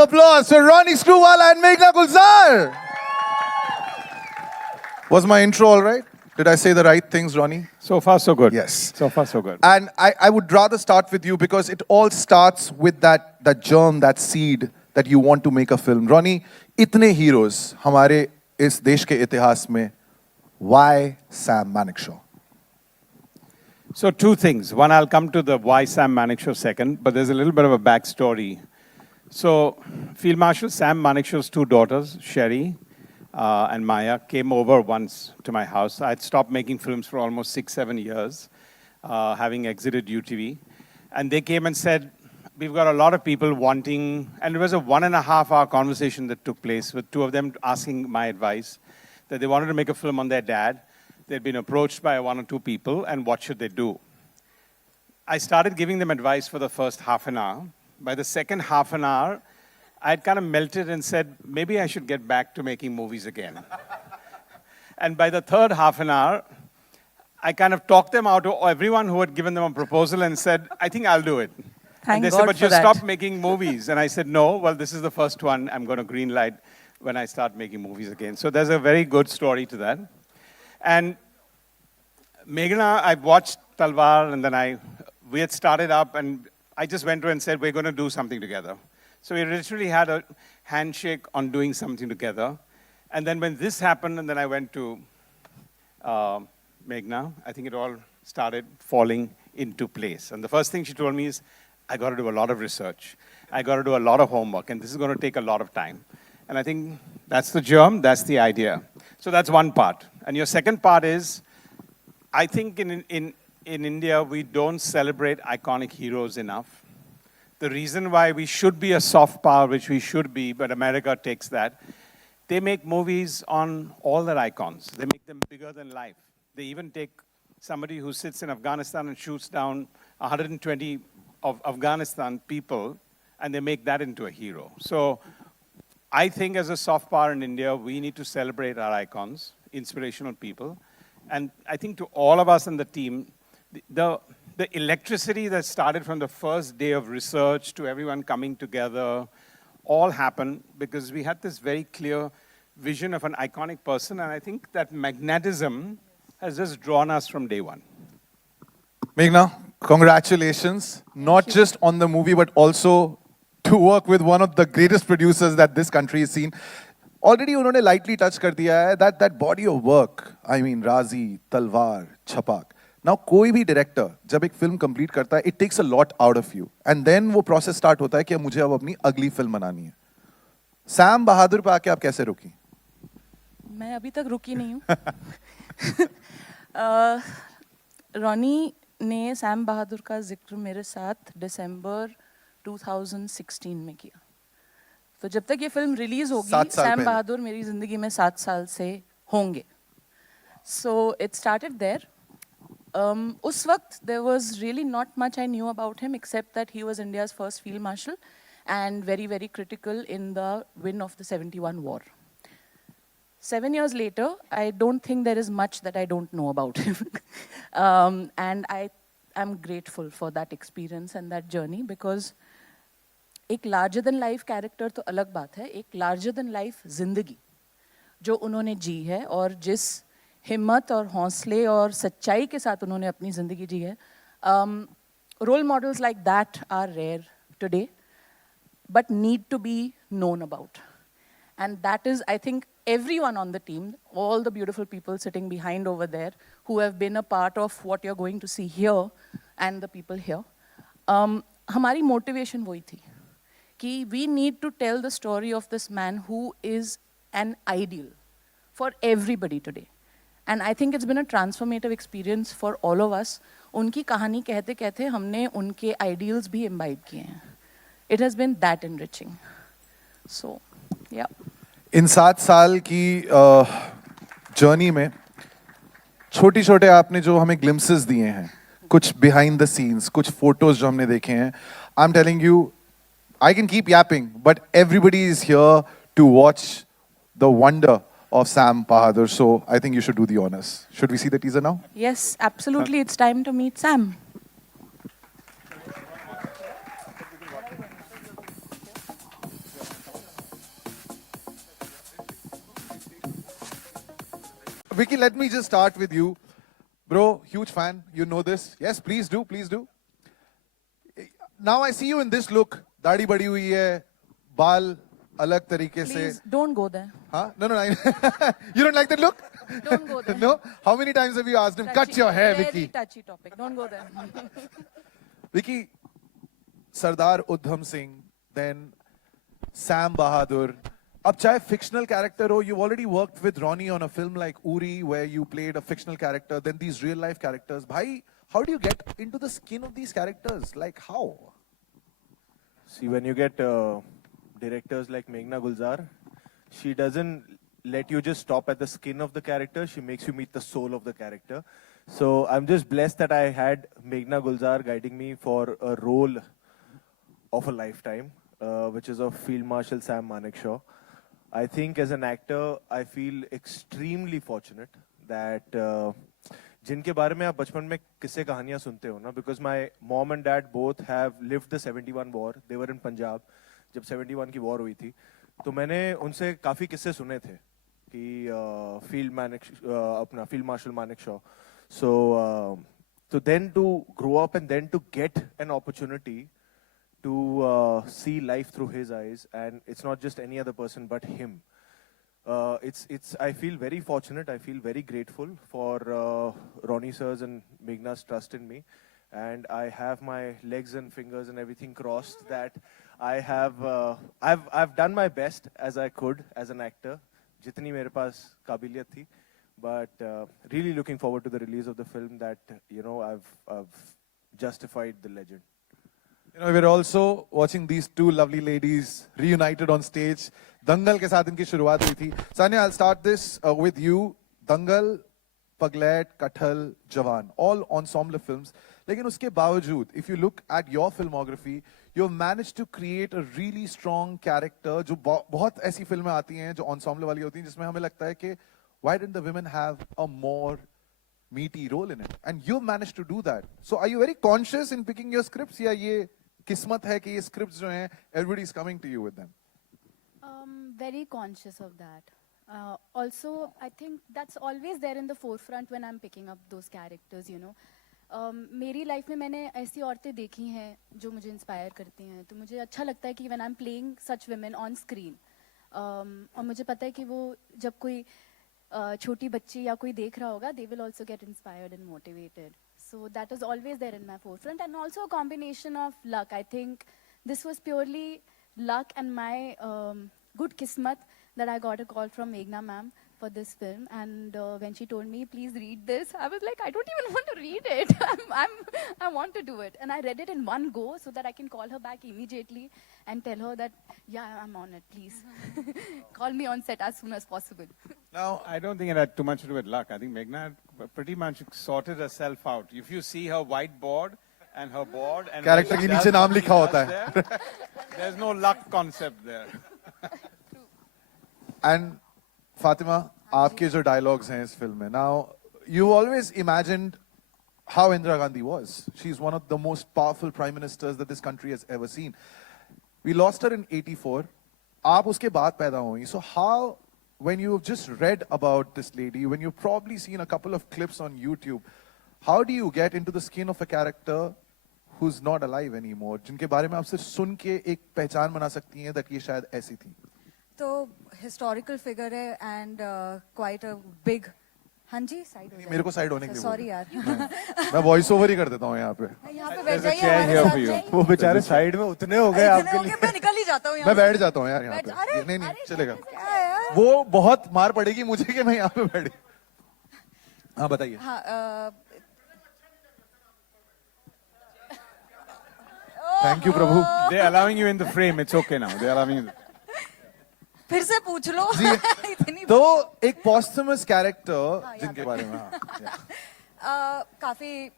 Applause for Ronnie Screwvala and Meghna Gulzar. Was my intro all right? Did I say the right things, Ronnie? So far, so good. Yes. So far, so good. And I would rather start with you because it all starts with that germ, that seed that you want to make a film. Ronnie, itne heroes हमारे इस देश के इतिहास में. Why Sam Manekshaw? So two things. One, I'll come to the why Sam Manekshaw second, but there's a little bit of a backstory. So Field Marshal Sam Manekshaw's two daughters, Sherry and Maya, came over once to my house. I'd stopped making films for almost 6-7 years, having exited UTV. And they came and said, we've got a lot of people wanting, and it was a 1.5-hour conversation that took place with two of them asking my advice, that they wanted to make a film on their dad. They'd been approached by 1 or 2 people, and what should they do? I started giving them advice for the first half an hour. By the second half an hour, I'd kind of melted and said, maybe I should get back to making movies again. And by the third half an hour, I kind of talked them out to everyone who had given them a proposal and said, I think I'll do it. Thank and they God said, but for you that. stopped making movies. And I said, no, well, this is the first one. I'm going to green light when I start making movies again. So there's a very good story to that. And Meghna, I watched Talwar, and then we had started up, and I just went to her and said, we're going to do something together. So we literally had a handshake on doing something together. And then when this happened, and then I went to Meghna, I think it all started falling into place. And the first thing she told me is, I got to do a lot of research. I got to do a lot of homework, and this is going to take a lot of time. And I think that's the germ, that's the idea. So that's one part. And your second part is, I think in India, we don't celebrate iconic heroes enough. The reason why we should be a soft power, which we should be, but America takes that, they make movies on all their icons. They make them bigger than life. They even take somebody who sits in Afghanistan and shoots down 120 of Afghanistan people, and they make that into a hero. So I think as a soft power in India, we need to celebrate our icons, inspirational people. And I think to all of us in the team, the electricity that started from the first day of research to everyone coming together all happened because we had this very clear vision of an iconic person, and I think that magnetism has just drawn us from day one. Meghna, congratulations. Not just on the movie, but also to work with one of the greatest producers that this country has seen. Already उन्होंने lightly touch कर दिया है that body of work. I mean, Raazi, Talwar, Chhapak. Now, कोई भी director जब एक film complete करता है, it takes a lot out of you. And then वो process start होता है कि मुझे अब अपनी अगली film बनानी है. Sam Bahadur पे आके आप कैसे रुकी? मैं अभी तक रुकी नहीं हूँ. रॉनी ने सैम बहादुर का जिक्र मेरे साथ दिसंबर 2016 में किया. तो जब तक ये फिल्म रिलीज होगी, सैम बहादुर मेरी जिंदगी में 7 साल से होंगे. So it started there. उस वक्त there was really not much I knew about him except that he was India's first field marshal and very, very critical in the win of the 71 war. 7 years later, I don't think there is much that I don't know about him. And I am grateful for that experience and that journey because एक larger than life character तो अलग बात है, एक larger than life जिंदगी जो उन्होंने जी है और जिस हिम्मत और हौसले और सच्चाई के साथ उन्होंने अपनी जिंदगी जी है. Role models like that are rare today, but need to be known about. And that is, I think, everyone on the team, all the beautiful people sitting behind over there who have been a part of what you're going to see here and the people here. हमारी motivation वही थी कि we need to tell the story of this man who is an ideal for everybody today. And I think it's been a transformative experience for all of us. उनकी कहानी कहते कहते हमने उनके ideals भी imbibe किए हैं. It has been that enriching. So, yeah. इन 7 साल की जर्नी में छोटे छोटे आपने जो हमें glimpses दिए हैं, कुछ behind the scenes, कुछ photos जो हमने देखे हैं, I'm telling you, I can keep yapping, but everybody is here to watch the wonder of Sam Bahadur. So I think you should do the honors. Should we see the teaser now? Yes, absolutely. It's time to meet Sam. Vicky, let me just start with you. Bro, huge fan. You know this. Yes, please do, please do. Now I see you in this look. दाढ़ी बड़ी हुई है, बाल अलग तरीके से. Please don't go there. Huh? No. You don't like that look? Don't go there. No? How many times have you asked him, cut your hair, Very Vicky? touchy topic. Don't go there. Vicky, Sardar Udham Singh, then Sam Bahadur. अब चाहे fictional character हो, you've already worked with Ronnie on a film like Uri, where you played a fictional character, then these real life characters. Bhai, how do you get into the skin of these characters? Like how? See, when you get directors like Meghna Gulzar, she doesn't let you just stop at the skin of the character. She makes you meet the soul of the character. So I'm just blessed that I had Meghna Gulzar guiding me for a role of a lifetime, which is of Field Marshal Sam Manekshaw. I think as an actor, I feel extremely fortunate that जिनके बारे में आप बचपन में किस्से कहानियां सुनते हो ना, because my mom and dad both have lived the 71 war. They were in Punjab जब 71 की war हुई थी, तो मैंने उनसे काफी किस्से सुने थे कि field marshal Manekshaw. So then to grow up and then to get an opportunity to see life through his eyes, and it's not just any other person but him. I feel very fortunate. I feel very grateful for Ronnie sirs and Meghna's trust in me, and I have my legs and fingers and everything crossed that I have. I've done my best as I could as an actor, jitni mere paas kabiliyat thi, but really looking forward to the release of the film. That I've justified the legend. We're also watching these two lovely ladies reunited on stage. Dangal के साथ इनकी शुरुआत हुई थी. Sanya, I'll start this with you. Dangal, Paglet, Kathal, Jawan, all ensemble films. लेकिन उसके बावजूद, if you look at your filmography, you've managed to create a really strong character. जो बहुत ऐसी फिल्में आती हैं जो ensemble वाली होती हैं जिसमें हमें लगता है कि why didn't the women have a more meaty role in it? And you managed to do that. So are you very conscious in picking your scripts, या ये किस्मत है कि ये scripts जो हैं everybody is coming to you with them? Very conscious of that. Also, I think that's always there in the forefront when I'm picking up those characters, you know. मेरी life में मैंने ऐसी औरतें देखी हैं जो मुझे इंस्पायर करती हैं, तो मुझे अच्छा लगता है कि when I'm playing such women on screen, और मुझे पता है कि वो जब कोई छोटी बच्ची या कोई देख रहा होगा, they will also get inspired and motivated. So that is always there in my forefront, and also a combination of luck. I think this was purely luck and my good kismat that I got a call from Meghna ma'am for this film, and when she told me, please read this, I was like, I don't even want to read it. I want to do it. And I read it in one go so that I can call her back immediately and tell her that, yeah, I'm on it, please. Call me on set as soon as possible. Now, I don't think it had too much to do with luck. I think Meghna pretty much sorted herself out. If you see her whiteboard and her board and Character के नीचे नाम लिखा होता है. There's no luck concept there. And Fatima, आपके जो dialogues हैं इस film में. Now, you always imagined how Indira Gandhi was. She's one of the most powerful prime ministers that this country has ever seen. We lost her in 84. आप उसके बाद पैदा हुई. So how, when you've just read about this lady, when you've probably seen a couple of clips on YouTube, how do you get into the skin of a character who's not alive anymore, जिनके बारे में आप सिर्फ सुन के एक पहचान बना सकती हैं that ये शायद ऐसी थी? तो हिस्टोरिकल फिगर है एंड क्वाइट अ बिग. हाँ जी, साइड हो जाइए. मेरे को साइड होने के लिए सॉरी यार. मैं वॉइस ओवर ही कर देता हूँ यहाँ पे. यहाँ पे बैठ There's a जाइए chair हमारे here साथ for you. जाइए. वो बेचारे साइड में उतने हो गए इतने आपके हो लिए. गए, मैं निकल ही जाता हूँ यहाँ मैं से. बैठ जाता हूँ यार यहाँ बैठ- पे. अरे, नहीं अरे, चलेगा. क्या है यार? वो बहुत मार पड़ेगी मुझे कि मैं यहाँ पे बैठ. हाँ बताइए. हाँ, thank you Prabhu. They're allowing you in the frame. It's okay now. They're allowing you. फिर से पूछ लो. जी. इतनी तो एक posthumous character याद जिनके आ बारे में हाँ, yeah. काफी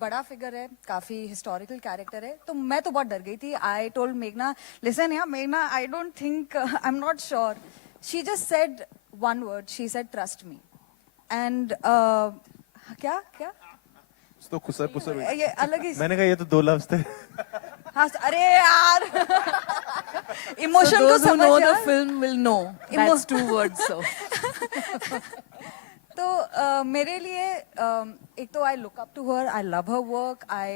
बड़ा फिगर है, काफी हिस्टोरिकल कैरेक्टर है, तो मैं तो बहुत डर गई थी. आई टोल्ड मेघना, लिसन यार मेघना, I don't think, I am not sure. She just said one word, she said trust me. And क्या क्या तो खुसर पुसर. ये अलग ही. मैंने कहा ये तो 2 लफ्ज थे. हाँ, अरे यार. So इमोशन को those who समझ know the यार. film will know. That's 2 words, so. तो मेरे लिए एक तो I look up to her, I love her work, I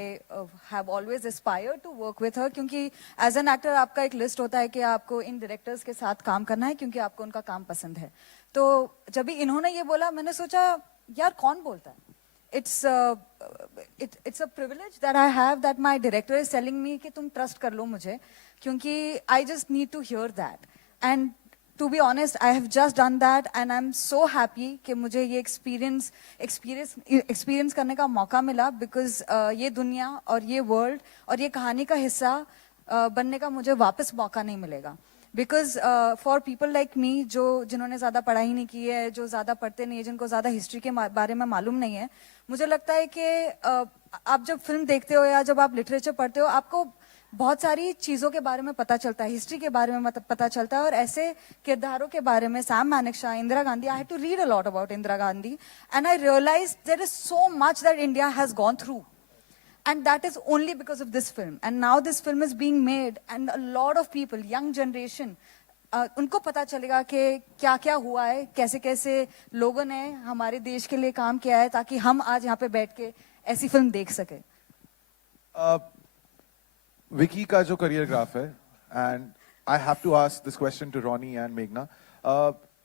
have always aspired to work with her, क्योंकि एज एन एक्टर आपका एक लिस्ट होता है कि आपको इन डायरेक्टर्स के साथ काम करना है क्योंकि आपको उनका काम पसंद है. तो जब भी इन्होंने ये बोला मैंने सोचा यार कौन बोलता है. It's a privilege that I have that my director is telling me कि तुम trust कर लो मुझे, क्योंकि I just need to hear that. And to be honest, I have just done that and I'm so happy कि मुझे ये experience करने का मौका मिला, because ये दुनिया और ये world और ये कहानी का हिस्सा बनने का मुझे वापस मौका नहीं मिलेगा. Because for people like me जिन्होंने ज़्यादा पढ़ाई नहीं की है, जो ज़्यादा पढ़ते नहीं है, जिनको ज़्यादा हिस्ट्री के बारे में मालूम नहीं है, मुझे लगता है कि आप जब फिल्म देखते हो या जब आप लिटरेचर पढ़ते हो आपको बहुत सारी चीज़ों के बारे में पता चलता है, हिस्ट्री के बारे में पता चलता है. और ऐसे किरदारों के बारे में, Sam Manekshaw, Indira Gandhi, I had to read a lot about Indira Gandhi and I realize there is so much that India has gone through. And that is only because of this film. And now this film is being made and a lot of people, young generation, उनको पता चलेगा कि क्या क्या हुआ है, कैसे कैसे लोगों ने हमारे देश के लिए काम किया है, ताकि हम आज यहाँ पे बैठ के ऐसी फिल्म देख सके. विकी का जो करियर ग्राफ है, and I have to ask this question to Ronnie and मेघना.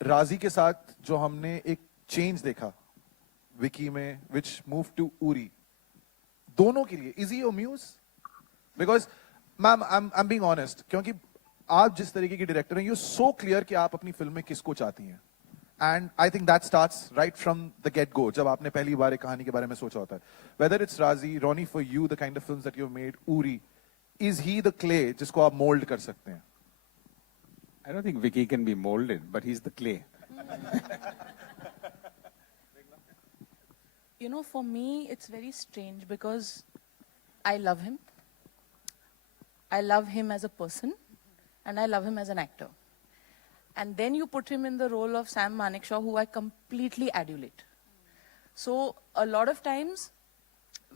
राजी के साथ जो हमने एक चेंज देखा विकी में, विच मूव टू उरी, दोनों के लिए is he your muse? Because ma'am I am being honest, क्योंकि आप जिस तरीके की डायरेक्टर हैं, यू सो क्लियर कि आप अपनी फिल्म में किसको चाहती हैं. And I think that starts right from the get go, जब आपने पहली बार एक कहानी के बारे में सोचा होता है. वेदर इट्स राजी, Ronnie, for you the kind of films that you have made, Uri, is he the clay जिसको आप मोल्ड कर सकते हैं? I don't think Vicky can be molded, but he's the clay. You know, for me, it's very strange because I love him. I love him as a person, and I love him as an actor. And then you put him in the role of Sam Manekshaw, who I completely adulate. So a lot of times,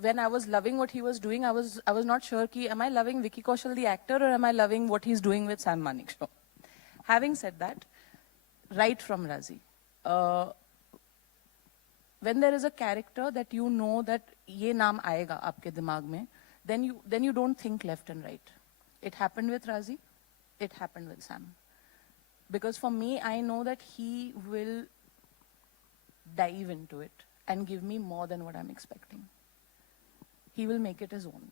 when I was loving what he was doing, I was not sure ki am I loving Vicky Kaushal the actor or am I loving what he's doing with Sam Manekshaw. Having said that, right from Raazi, when there is a character that you know that ये नाम आएगा आपके दिमाग में, then you don't think left and right. It happened with Raazi, it happened with Sam. Because for me, I know that he will dive into it and give me more than what I'm expecting. He will make it his own.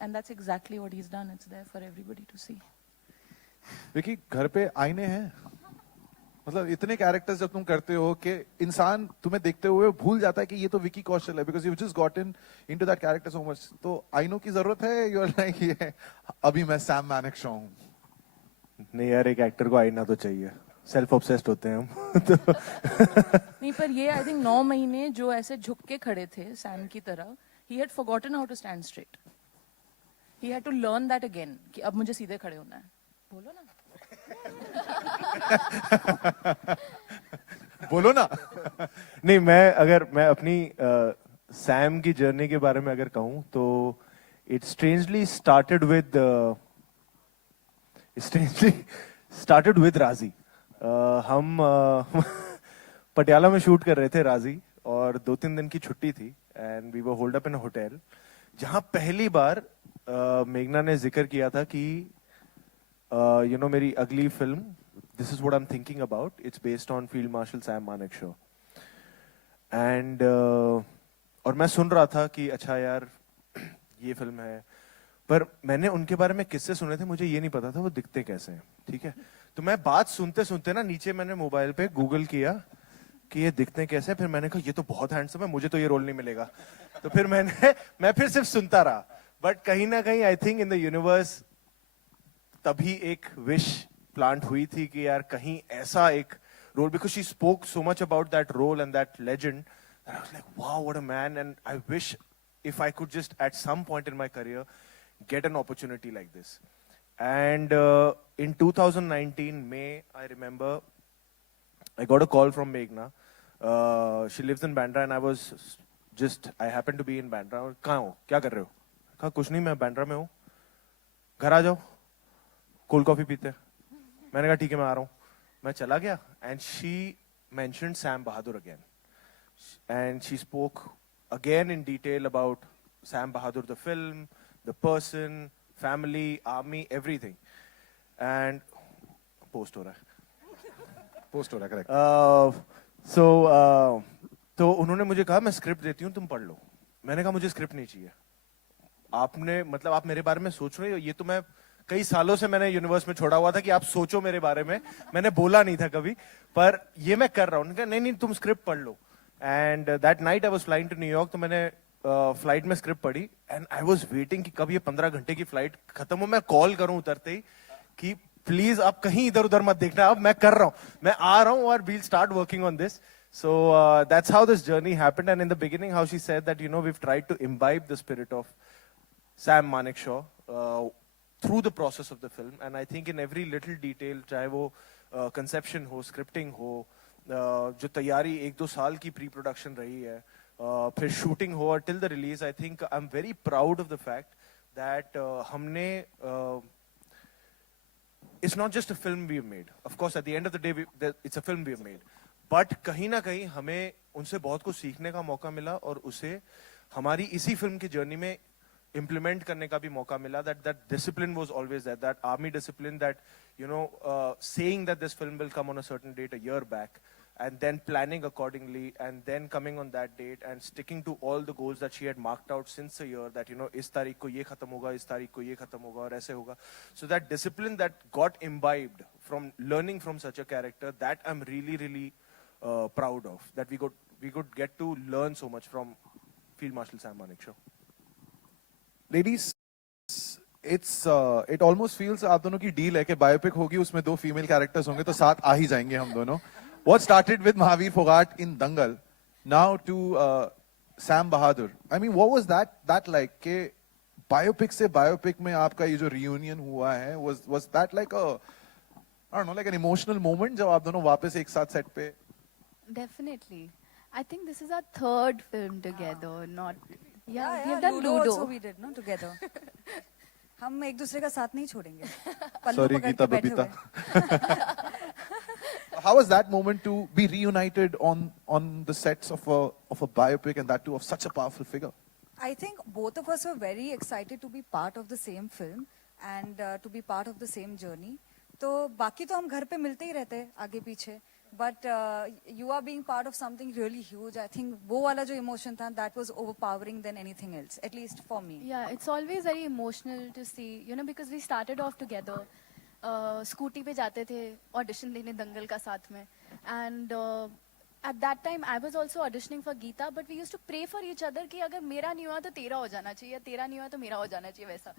And that's exactly what he's done. It's there for everybody to see. Vicky, घर पे आईने हैं? मतलब इतने characters जब तुम करते हो कि इंसान तुम्हें देखते हुए भूल जाता है कि ये तो विकी कौशल है, because you just gotten into that character so much. तो आईनों की जरूरत है? यू आर लाइक ये अभी मैं सैम मानेकशॉ हूं? नहीं यार, एक एक्टर को आईना तो चाहिए, सेल्फ ऑब्सेस्ड होते हैं हम. नहीं, पर ये आई थिंक 9 महीने जो ऐसे झुक के खड़े थे सैम की तरह, he had forgotten how to stand straight. He had to learn that again कि अब मुझे सीधे खड़े होना है. बोलो ना. बोलो ना. नहीं, अगर मैं अपनी सैम की जर्नी के बारे में अगर कहूं तो इट स्ट्रेंजली स्टार्टेड विद राजी. हम पटियाला में शूट कर रहे थे राजी, और 2-3 दिन की छुट्टी थी and we were holed up in a hotel, जहां पहली बार मेघना ने जिक्र किया था कि यू नो मेरी अगली film, this is what I am thinking about, it's based on field marshal Sam Manekshaw. And और मैं सुन रहा था कि अच्छा यार ये फिल्म है, पर मैंने उनके बारे में किस्से सुने थे, मुझे ये नहीं पता था वो दिखते कैसे हैं. ठीक है, तो मैं बात सुनते सुनते ना नीचे मैंने मोबाइल पे गूगल किया कि ये दिखते कैसे. फिर मैंने कहा ये तो बहुत हैंडसम है, मुझे तो ये रोल नहीं मिलेगा. तो फिर मैं फिर सिर्फ सुनता रहा. बट कहीं ना कहीं I think in the universe तभी एक विश प्लांट हुई थी कि यार कहीं ऐसा एक role, because she spoke so much about that role and that legend, I was like wow what a man. And I wish if I could just at some point in my career get an opportunity like this. And in 2019 May, I remember I got a call from Meghna. She lives in Bandra and I happened to be in Bandra. कहाँ हो, क्या कर रहे हो? कहा कुछ नहीं, मैं बैंड्रा में हूँ, घर आ जाओ, कोल्ड कॉफी पीते. मैंने कहा ठीक है मैं आ रहा हूँ. मैं चला गया and she mentioned Sam Bahadur again. and she spoke again in detail about Sam Bahadur, the film, the person, family, army, everything. And post हो रहा है. पोस्ट हो रहा है, करेक्ट. तो उन्होंने मुझे कहा मैं स्क्रिप्ट देती हूँ तुम पढ़ लो. मैंने कहा मुझे स्क्रिप्ट नहीं चाहिए. आपने मतलब आप मेरे बारे में सोच रहे हो, ये तो मैं कई सालों से मैंने यूनिवर्स में छोड़ा हुआ था कि आप सोचो मेरे बारे में. मैंने बोला नहीं था कभी, पर ये मैं कर रहा हूँ. उन्होंने कहा नहीं नहीं तुम स्क्रिप्ट पढ़ लो. And that night I was flying to New York. तो मैंने फ्लाइट में स्क्रिप्ट पढ़ी एंड आई वाज वेटिंग कि कब ये 15 घंटे की फ्लाइट खत्म हो, मैं कॉल करूं उतरते ही कि प्लीज आप कहीं इधर उधर मत देखना, अब मैं कर रहा हूं, मैं आ रहा हूं और we'll start working on this. So that's how this journey happened. And in the beginning, how she said that, you know, we've tried to imbibe the spirit of Sam Manekshaw through the process of the film. And I think in every little detail, चाहे वो conception हो, scripting हो, जो तैयारी 1-2 साल की pre-production रही है, फिर shooting हो और till the release, I think I'm very proud of the fact that हमने it's not just a film we have made. Of course, at the end of the day, it's a film we have made. But कहीं ना कहीं हमें उनसे बहुत कुछ सीखने का मौका मिला और उसे हमारी इसी फिल्म की जर्नी में implement करने का भी मौका मिला. That discipline was always there. That army discipline, that, you know, saying that this film will come on a certain date a year back, and then planning accordingly, and then coming on that date and sticking to all the goals that she had marked out since a year, that, you know, इस तारीख को ये खत्म होगा, इस तारीख को ये खत्म होगा और ऐसे होगा. So that discipline that got imbibed from learning from such a character, that I'm really, really proud of. That we could get to learn so much from Field Marshal Sam Manekshaw. Ladies, it almost feels आप दोनों की deal है कि biopic होगी, उसमें 2 female characters होंगे तो साथ आ ही जाएंगे हम दोनों. What started with Mahavir Fogart in Dangal, now to Sam Bahadur. I mean, what was that like? कि biopic से biopic में आपका ये जो reunion हुआ है, was that like I don't know, like an emotional moment जब आप दोनों वापस एक साथ set पे? Definitely. I think this is our 3rd film together, not... Yeah, we have yeah, done Ludo Ludo. also we did, no, together. हम एक दूसरे का साथ नहीं छोड़ेंगे. पल्लू Sorry, पकड़ Geeta के बैठे Babita. हुए. How was that moment to be reunited on the sets of a biopic, and that too of such a powerful figure? I think both of us were very excited to be part of the same film and to be part of the same journey. तो बाकी तो हम घर पे मिलते ही रहते हैं आगे पीछे. But you are being part of something really huge. I think वो वाला जो emotion था, that was overpowering than anything else, at least for me. Yeah, it's always very emotional to see, you know, because we started off together. Scooty पे जाते थे audition देने दंगल का साथ में. And at that time I was also auditioning for Geeta, but we used to pray for each other कि अगर मेरा नहीं हुआ तो तेरा हो जाना चाहिए, तेरा नहीं हुआ तो मेरा हो जाना चाहिए, वैसा.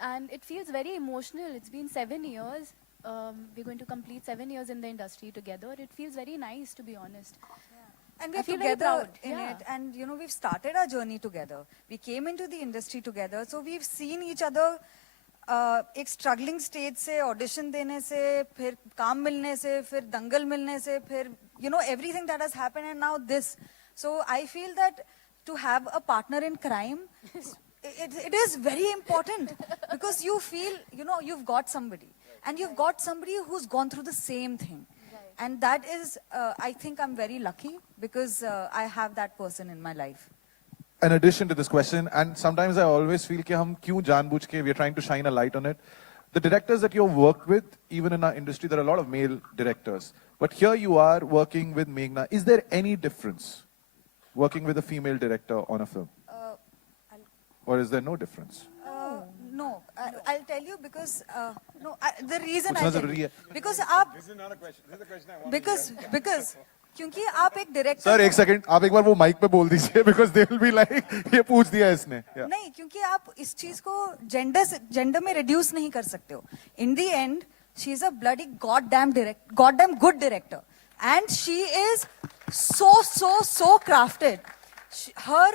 And it feels very emotional. It's been 7 years. We're going to complete 7 years in the industry together. It feels very nice, to be honest. And I we're feel very together proud. in Yeah. it. And, you know, we've started our journey together. We came into the industry together. So we've seen each other एक struggling stage से audition देने से, फिर काम मिलने से, फिर दंगल मिलने से, फिर you know everything that has happened and now this. So I feel that to have a partner in crime, it is very important because you feel, you know, you've got somebody and you've got somebody who's gone through the same thing. And that is, I think I'm very lucky because I have that person in my life. An addition to this question, and sometimes I always feel कि हम क्यों जानबूझ के we are trying to shine a light on it. The directors that you've worked with, even in our industry, there are a lot of male directors. But here you are working with Meghna. Is there any difference working with a female director on a film? Or is there no difference? No, I'll tell you because the reason Kuch I'll na tell zaruri you, hai. because आप This is not a question. This is a question I want. because क्योंकि आप एक director sir एक second, आप एक बार वो mic पे बोल दीजिए because they will be like ये पूछ दिया इसने. नहीं, क्योंकि आप इस चीज को जेंडर में रिड्यूस नहीं कर सकते हो. In the end she is a bloody goddamn good director and she is so crafted. Her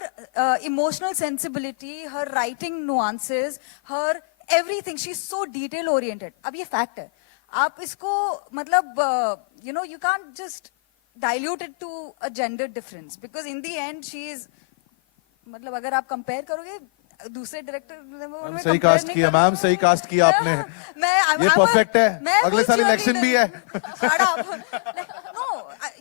emotional sensibility, her writing nuances, her everything, she's so detail oriented. अब ये fact है. आप इसको मतलब you know, you can't just dilute it to a gender difference because in the end she is, मतलब अगर आप compare करोगे दूसरे डायरेक्टर सही कास्ट किया मैम, सही कास्ट किया आपने. ये परफेक्ट है, अगले साल इलेक्शन भी है. No,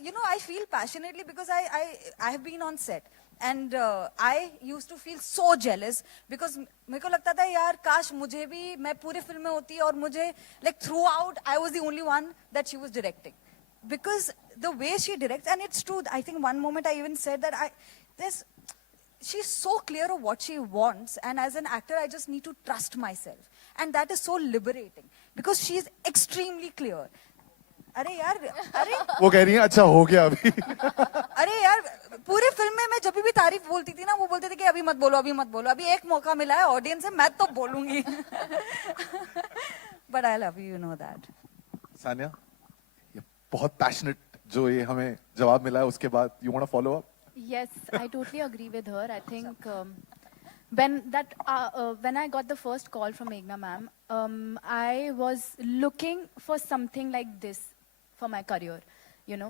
you know, I feel passionately because I have been on set. And I used to feel so jealous because मेरे को लगता था यार काश मुझे भी मैं पूरे फिल्म में होती और मुझे like throughout I was the only one that she was directing because the way she directs, and it's true. I think one moment I even said that she's so clear of what she wants, and as an actor I just need to trust myself, and that is so liberating because she's extremely clear. अरे यार, अरे वो कह रही है अच्छा हो गया अभी. अरे यार पूरे फिल्म में मैं जब भी तारीफ बोलती थी ना वो बोलते थे कि अभी मत बोलो, अभी मत बोलो, अभी एक मौका मिला है ऑडियंस से, मैं तो बोलूंगी. But I love you know that. Sania, ये बहुत पैशनेट जो ये हमें जवाब मिला है उसके बाद you want to follow up? Yes, I totally agree with her. I think when I got the first call from Meghna ma'am, I was looking for something like this for my career. You know,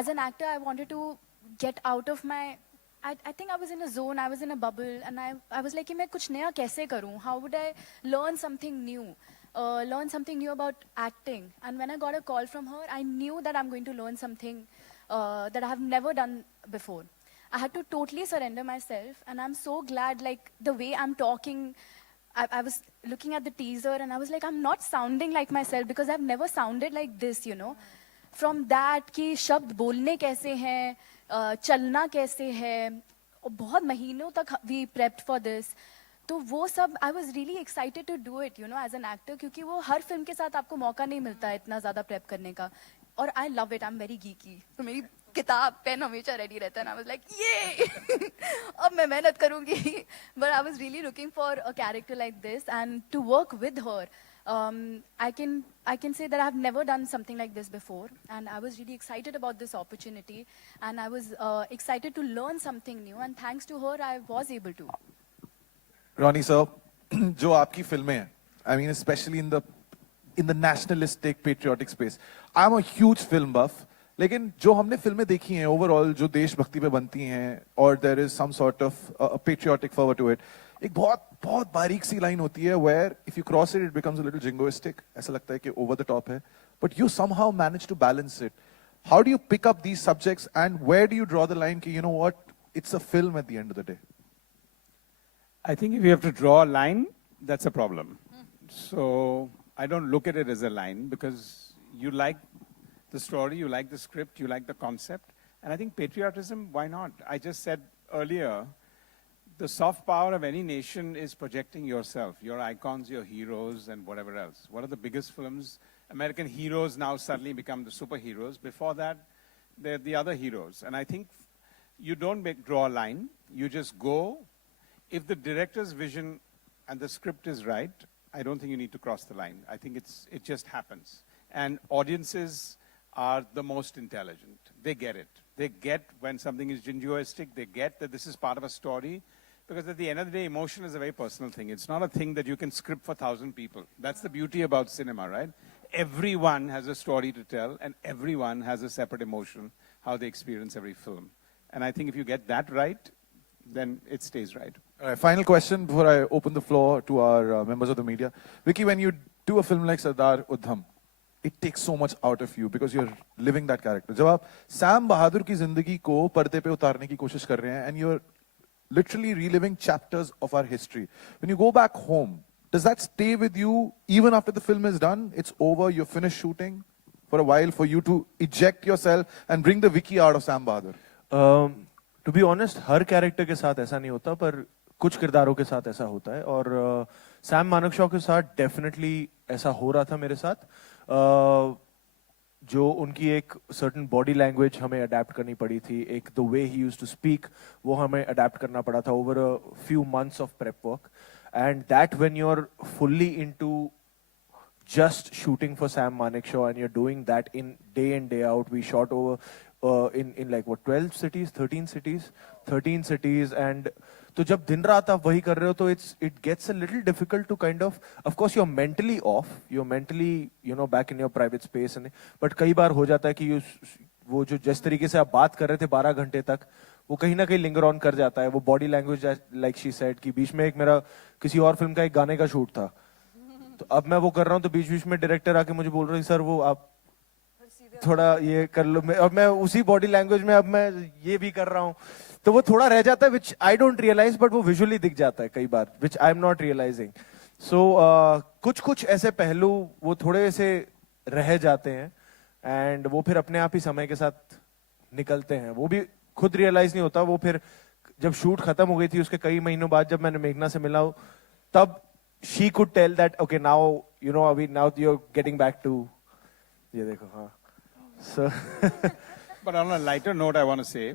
as an actor, I wanted to get out of my. I think I was in a zone. I was in a bubble, and I was like, कि मैं कुछ नया कैसे करूँ? How would I learn something new? Learn something new about acting. And when I got a call from her, I knew that I'm going to learn something that I have never done before. I had to totally surrender myself, and I'm so glad, like, the way I'm talking. I was looking at the teaser, and I was like, I'm not sounding like myself, because I've never sounded like this, you know. From that, कि शब्द बोलने कैसे हैं, चलना कैसे है, और बहुत महीनों तक we prepped for this. तो वो सब, I was really excited to do it, you know, as an actor, क्योंकि वो हर फिल्म के साथ आपको मौका नहीं मिलता है इतना ज़्यादा prep करने का. और I love it, I'm very geeky. तो मेरी किताब पेन हमेशा रेडी रहता है, and I was like, ये अब मैं मेहनत करूँगी. But I was really looking for a character like this, and to work with her, I can say that I have never done something like this before, and I was really excited about this opportunity, and I was excited to learn something new, and thanks to her, I was able to. Ronnie sir, जो आपकी फिल्में हैं, I mean especially in the nationalistic patriotic space, I'm a huge film buff. लेकिन जो हमने फिल्में देखी हैं ओवरऑल जो देशभक्ति पे बनती हैं और there is some sort of a patriotic fervor to it, एक बहुत बारीक सी लाइन होती है where if you cross it becomes a little jingoistic, ऐसा लगता है कि over the top है, but you somehow manage to balance it. How do you pick up these subjects, and where do you draw the line कि you know what, it's a film at the end of the day? I think if you have to draw a line, that's a problem. So I don't look at it as a line, because you like the story, you like the script, you like the concept. And I think patriotism, why not? I just said earlier, the soft power of any nation is projecting yourself, your icons, your heroes, and whatever else. One of the biggest films, American heroes now suddenly become the superheroes. Before that, they're the other heroes. And I think you don't draw a line, you just go. If the director's vision and the script is right, I don't think you need to cross the line. I think it just happens. And audiences are the most intelligent. They get it. They get when something is jingoistic. They get that this is part of a story. Because at the end of the day, emotion is a very personal thing. It's not a thing that you can script for 1,000 people. That's the beauty about cinema, right? Everyone has a story to tell, and everyone has a separate emotion, how they experience every film. And I think if you get that right, then it stays right. All right, final question before I open the floor to our members of the media. Vicky, when you do a film like Sardar Udham, it takes so much out of you because you're living that character. जब आप Sam Bahadur की जिंदगी को पर्दे पे उतारने की कोशिश कर रहे हैं, and you're literally reliving chapters of our history. When you go back home, does that stay with you even after the film is done? It's over, you're finished shooting for a while for you to eject yourself and bring the Vicky out of Sam Bahadur? To be honest, her character के साथ ऐसा नहीं होता, पर कुछ किरदारों के साथ ऐसा होता है, और Sam Manekshaw के साथ definitely ऐसा हो रहा था मेरे साथ. जो उनकी एक certain body language हमें adapt करनी पड़ी थी, एक the way he used to speak, वो हमें adapt करना पड़ा था over a few months of prep work. And that when you're fully into just shooting for Sam Manekshaw and you're doing that in day out, we shot over in like what, 12 cities, 13 cities, and तो जब दिन रात आप वही कर रहे हो तो it gets a little difficult to kind of course you're mentally off, you're mentally, you know, back in your private space, and but कई बार हो जाता है कि वो जो जिस तरीके से आप बात कर रहे थे 12 घंटे तक, वो कहीं ना कहीं लिंगर ऑन कर जाता है. वो body language, like she said, कि बीच में एक मेरा किसी और फिल्म का एक गाने का शूट था, तो अब मैं वो कर रहा हूँ तो बीच बीच में डायरेक्टर आके मुझे बोल रहे हैं, सर वो आप थोड़ा ये कर लो, अब मैं उसी बॉडी लैंग्वेज में अब मैं ये भी कर रहा हूँ, तो वो थोड़ा रह जाता है, विच आई डोंट रियलाइज, बट वो विजुअली दिख जाता है कई बार, विच आई एम नॉट रियलाइजिंग. सो कुछ कुछ ऐसे पहलू वो थोड़े से रह जाते हैं, एंड वो फिर अपने आप ही समय के साथ निकलते हैं, वो भी खुद रियलाइज नहीं होता. वो फिर जब शूट खत्म हो गई थी उसके कई महीनों बाद जब मैंने मेघना से मिला, तब she could tell that okay now you know अभी now you are getting back to, ये देखो. हाँ. So But on a lighter note, I want to say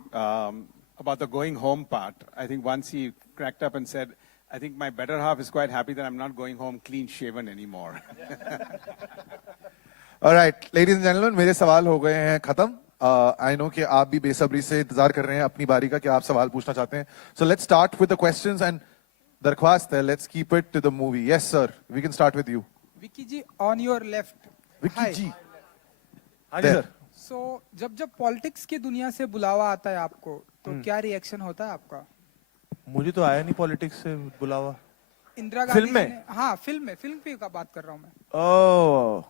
about the going home part. I think once he cracked up and said, I think my better half is quite happy that I'm not going home clean shaven anymore. All right, ladies and gentlemen, मेरे सवाल हो गए हैं खत्म. I know कि आप भी बेसब्री से इंतजार कर रहे हैं अपनी बारी का कि आप सवाल पूछना चाहते हैं. So let's start with the questions and दरख्वास्त है, let's keep it to the movie. Yes, sir. We can start with you. Vicky ji, on your left. Vicky Hi. जी. हाँ जी There. सर. So, जब पॉलिटिक्स की दुनिया से बुलावा आता है आपको, तो क्या रिएक्शन होता है आपका? मुझे तो आया नहीं पॉलिटिक्स से बुलावा. इंदिरा गांधी फिल्म में? जी ने- हाँ, फिल्म पे का बात कर रहा हूँ मैं. ओह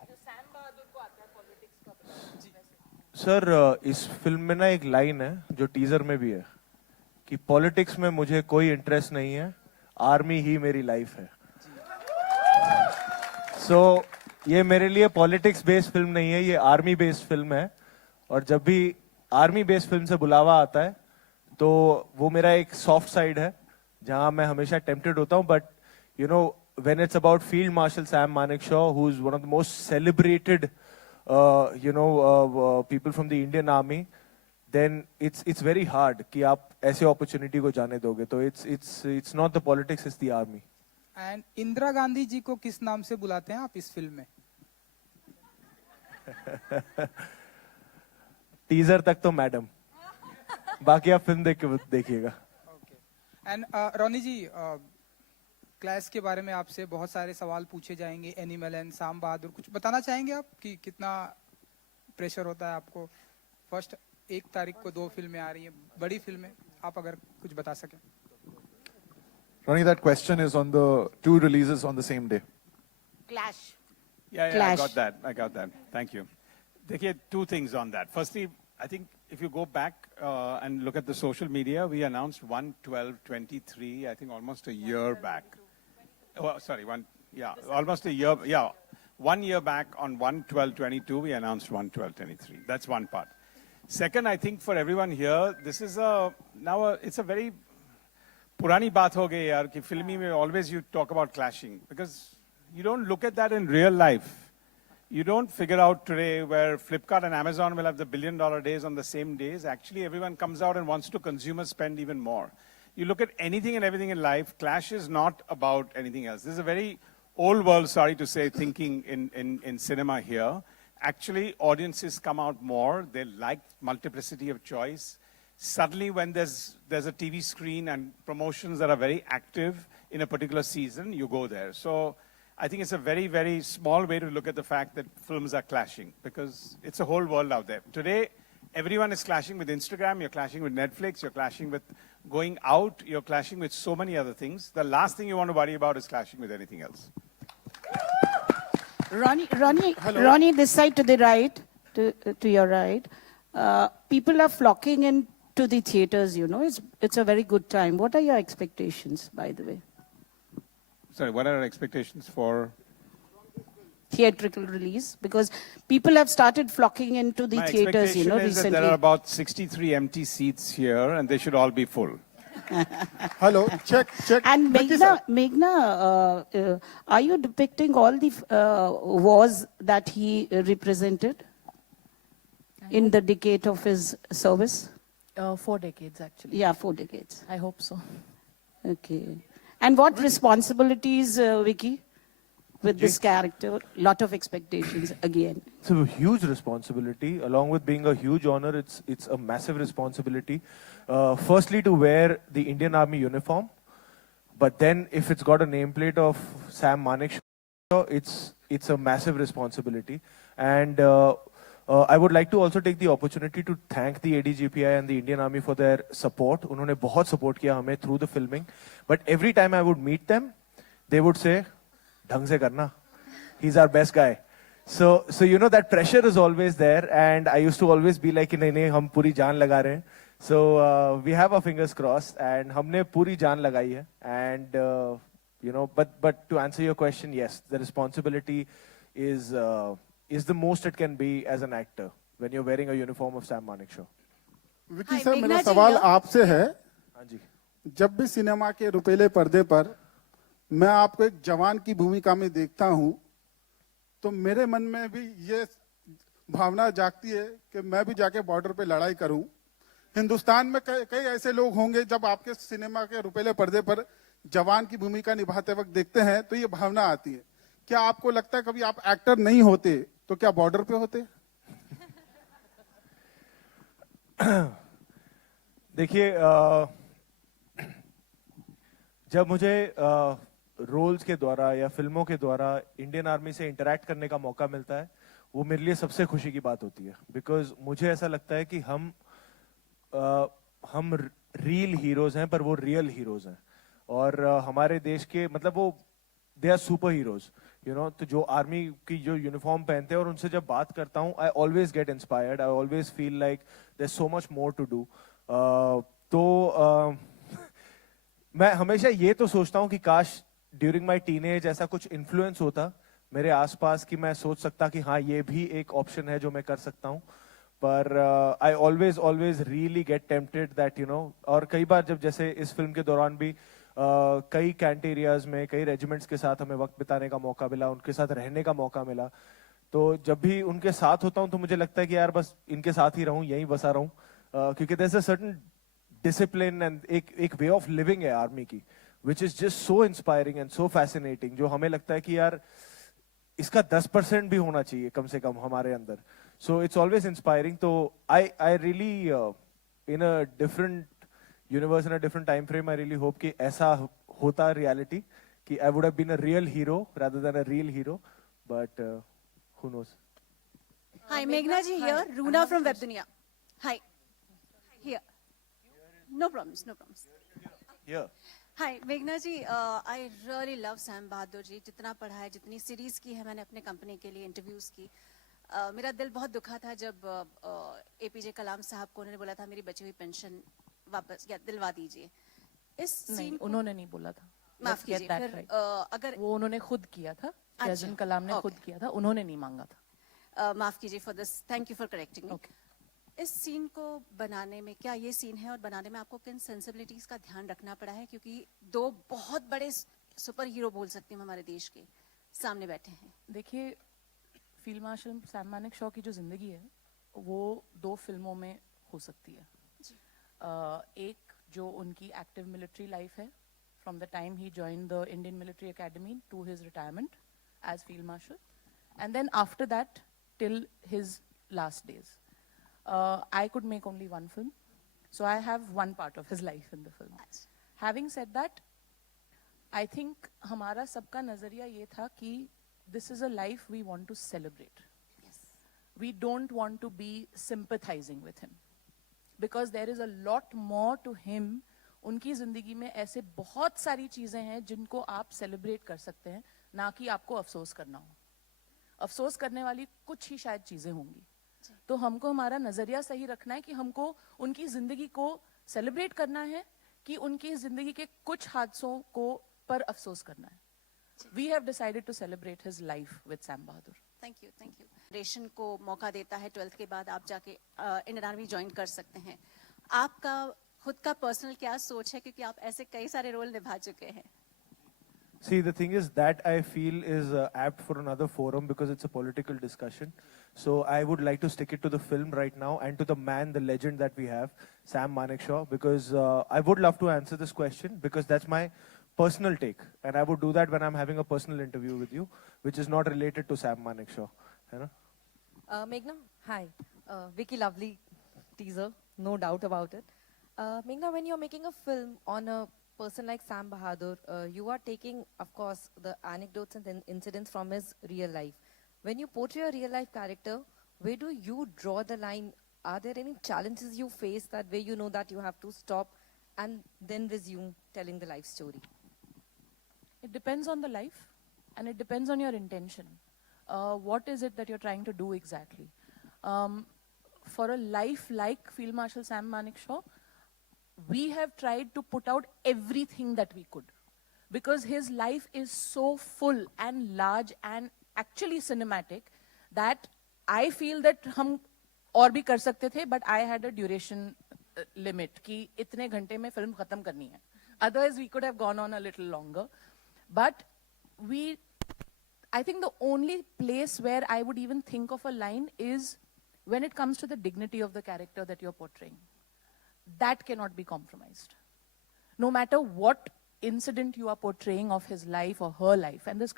सर, इस फिल्म में ना एक लाइन है जो टीजर में भी है कि पॉलिटिक्स में मुझे कोई इंटरेस्ट नहीं है, आर्मी ही मेरी लाइफ है. सो ये मेरे लिए पॉलिटिक्स बेस्ड फिल्म नहीं है, ये आर्मी बेस्ड फिल्म है. और जब भी आर्मी बेस्ड फिल्म से बुलावा आता है तो वो मेरा एक सॉफ्ट साइड है जहां मैं हमेशा टेम्प्टेड होता हूं. But you know when it's about Field Marshal Sam Manekshaw, who's one of the most celebrated people from the Indian Army, then it's very hard कि आप ऐसे opportunity को जाने दोगे. तो it's not the politics, it's the army. And Indira Gandhi ji को किस नाम से बुलाते हैं आप इस फिल्म में? टीजर तक तो मैडम, बाकी आप फिल्म देख के देखिएगा. एंड रोनी जी, क्लैश के बारे में आपसे बहुत सारे सवाल पूछे जाएंगे. एनिमल एंड साम बहादुर, कुछ बताना चाहेंगे आप कि कितना प्रेशर होता है आपको? फर्स्ट 1 तारीख को 2 फिल्में आ रही हैं, बड़ी फिल्में, आप अगर कुछ बता सकें. Ronnie, that question is on the 2 releases on the same day. Clash. Yeah, Clash. I got that. Thank you. Dekhiye, 2 things on that. Firstly, I think if you go back and look at the social media, we announced 1/12/23, I think almost a year back. Oh, sorry, almost a year. Yeah, 1 year back on 1/12/22, we announced 1/12/23. That's one part. Second, I think for everyone here, this is it's a very purani baat ho gayi yaar ki filmi mein always you talk about clashing, because you don't look at that in real life. You don't figure out today where Flipkart and Amazon will have the $1 billion days on the same days. Actually, everyone comes out and wants to consumer spend even more. You look at anything and everything in life, clash is not about anything else. This is a very old world, sorry to say, thinking in cinema here. Actually, audiences come out more. They like multiplicity of choice. Suddenly, when there's a TV screen and promotions that are very active in a particular season, you go there. So I think it's a very, very small way to look at the fact that films are clashing, because it's a whole world out there. Today, everyone is clashing with Instagram, you're clashing with Netflix, you're clashing with going out, you're clashing with so many other things. The last thing you want to worry about is clashing with anything else. Ronnie, this side to the right, to your right. People are flocking into the theaters, you know. It's a very good time. What are your expectations, by the way? Sorry, what are our expectations for? Theatrical release, because people have started flocking into the theaters, you know, My expectation is that recently. there are about 63 empty seats here, and they should all be full. Hello, check. And Vicky sir. Meghna, are you depicting all the wars that he represented in the decade of his service? 4 decades, actually. Yeah, 4 decades. I hope so. Okay. And what responsibilities, Vicky, with this character? Lot of expectations again. It's a huge responsibility. Along with being a huge honor, it's a massive responsibility. Firstly, to wear the Indian Army uniform, but then if it's got a nameplate of Sam Manekshaw, it's a massive responsibility. And I would like to also take the opportunity to thank the ADGPI and the Indian Army for their support. उन्होंने बहुत support किया हमें through the filming. But every time I would meet them, they would say, ढंग से करना. He's our best guy. So you know that pressure is always there, and I used to always be like, नहीं नहीं हम पूरी जान लगा रहे हैं. So we have our fingers crossed, and हमने पूरी जान लगाई है. And you know, but to answer your question, yes, the responsibility is the most it can be as an actor when you're wearing a uniform of Sam Manekshaw. Vicky Hi, sir, Meghna मेरा ji सवाल here. आपसे है. हाँ जी. जब भी cinema के रुपीले पर्दे पर मैं आपको एक जवान की भूमिका में देखता हूं, तो मेरे मन में भी ये भावना जागती है कि मैं भी जाके बॉर्डर पे लड़ाई करूं. हिंदुस्तान में कई ऐसे लोग होंगे जब आपके सिनेमा के रुपीले पर्दे पर जवान की भूमिका निभाते वक्त देखते हैं तो ये भावना आती है. क्या आपको लगता है कभी आप एक्टर नहीं होते तो क्या बॉर्डर पे होते? देखिए, जब मुझे रोल्स के द्वारा या फिल्मों के द्वारा इंडियन आर्मी से इंटरैक्ट करने का मौका मिलता है, वो मेरे लिए सबसे खुशी की बात होती है. बिकॉज मुझे ऐसा लगता है कि हम रियल हीरोज हैं, पर वो रियल हीरोज हैं. और हमारे देश के मतलब वो they are superheroes, you know. तो जो आर्मी की जो यूनिफॉर्म पहनते हैं और उनसे जब बात करता हूँ, I always get inspired. I always feel like there so much more to do. मैं हमेशा ये तो सोचता हूँ कि काश ड्यूरिंग माई टीनेज ऐसा कुछ इन्फ्लुएंस होता मेरे आसपास कि मैं सोच सकता कि हाँ, ये भी एक ऑप्शन है जो मैं कर सकता हूँ. पर I always really get tempted that, you know. और कई बार जब जैसे इस फिल्म के दौरान भी कई कैंट एरियाज में कई रेजिमेंट्स के साथ हमें वक्त बिताने का मौका मिला, उनके साथ रहने का मौका मिला. तो जब भी उनके साथ होता हूँ तो मुझे लगता है कि यार बस इनके साथ ही रहूँ, यहीं बसा रहूँ. क्योंकि there is a certain discipline and एक वे ऑफ लिविंग है आर्मी की, which is just so inspiring and so fascinating, जो हमें लगता है कि यार इसका 10% भी होना चाहिए कम से कम हमारे अंदर. So it's always inspiring. तो I really in a different universe, in a different time frame, I really hope कि ऐसा होता रियलिटी, कि I would have been a real hero rather than a real hero, but who knows. Hi, Meghna ji here. Runa from Web Dunia. Hi. Here. No problems, no problems. Yeah. Hi, Meghna ji. I really love Sam Bahadur ji. जितना पढ़ा है, जितनी series की है मैंने अपने company के लिए, इंटरव्यूज की. मेरा दिल बहुत दुखा था जब एपीजे कलाम साहब को उन्होंने बोला था मेरी बची हुई पेंशन वापस या दिलवा दीजिए. इस नहीं, सीन उन्होंने नहीं बोला था. माफ Let's get कीजिए. that फिर right. अगर वो उन्होंने खुद किया था. प्रेसिडेंट कलाम ने खुद okay. किया था, उन्होंने नहीं मांगा था. माफ कीजिए for this. Thank you for correcting me. Okay. इस सीन को बनाने में, क्या ये सीन है और बनाने में आपको किन सेंसिबिलिटीज का ध्यान रखना पड़ा है? क्योंकि दो बहुत बड़े सुपर हीरो बोल सकती हूँ हमारे देश के सामने बैठे हैं. देखिए, फील्ड मार्शल सैम मानेकशॉ की जो जिंदगी है वो 2 फिल्मों में हो सकती है. एक जो उनकी एक्टिव मिलिट्री लाइफ है, from the time he joined the Indian military academy to his retirement as field marshal, and then after that till his last days. I could make only one film, so I have one part of his life in the film. Having said that, I think हमारा सबका नजरिया ये था कि this is a life we want to celebrate. Yes. We don't want to be sympathizing with him because there is a lot more to him. उनकी जिंदगी में ऐसे बहुत सारी चीजें हैं जिनको आप सेलिब्रेट कर सकते हैं, ना कि आपको अफसोस करना हो. अफसोस करने वाली कुछ ही शायद चीजें होंगी. तो हमको हमारा नजरिया सही रखना है कि हमको उनकी जिंदगी को सेलिब्रेट करना है कि उनकी जिंदगी के कुछ हादसों को पर अफसोस करना है. We have decided to celebrate his life with Sam Bahadur. Thank you, thank you. Generation को मौका देता है 12th के बाद आप जाके इंडियन आर्मी ज्वाइन कर सकते हैं. आपका खुद का पर्सनल क्या सोच है, क्योंकि आप ऐसे कई सारे रोल निभा चुके हैं? See, the thing is that I feel is apt for another forum because it's a political discussion. So I would like to stick it to the film right now and to the man, the legend that we have, Sam Manekshaw, because I would love to answer this question because that's my personal take. And I would do that when I'm having a personal interview with you, which is not related to Sam Manekshaw. You know? Meghna, hi. Vicky, lovely teaser, no doubt about it. Meghna, when you're making a film on a person like Sam Bahadur, you are taking, of course, the anecdotes and incidents from his real life. When you portray a real life character, where do you draw the line? Are there any challenges you face that where you know that you have to stop and then resume telling the life story? It depends on the life and it depends on your intention. what is it that you're trying to do exactly? For a life like Field Marshal Sam Manekshaw, we have tried to put out everything that we could, because his life is so full and large and actually cinematic that I feel that हम और भी कर सकते थे, but I had a duration limit कि इतने घंटे में film खत्म करनी है. Otherwise we could have gone on a little longer. But I think the only place where I would even think of a line is when it comes to the dignity of the character that you're portraying. That cannot be compromised. No matter what incident you are portraying of his life or her life, and this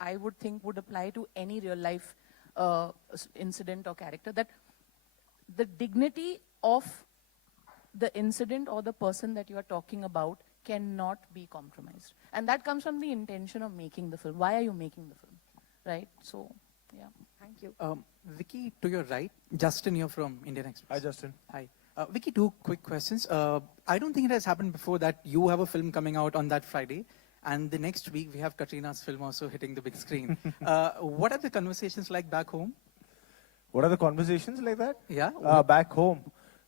I would think would apply to any real life incident or character, that the dignity of the incident or the person that you are talking about cannot be compromised. And that comes from the intention of making the film. Why are you making the film, right? So, yeah. Thank you. Vicky, to your right, Justin here from Indian Express. Hi, Justin. Hi. Vicky, two quick questions. I don't think it has happened before that you have a film coming out on that Friday, and the next week we have Katrina's film also hitting the big screen. What are the conversations like back home? What are the conversations like that? Yeah. Back home.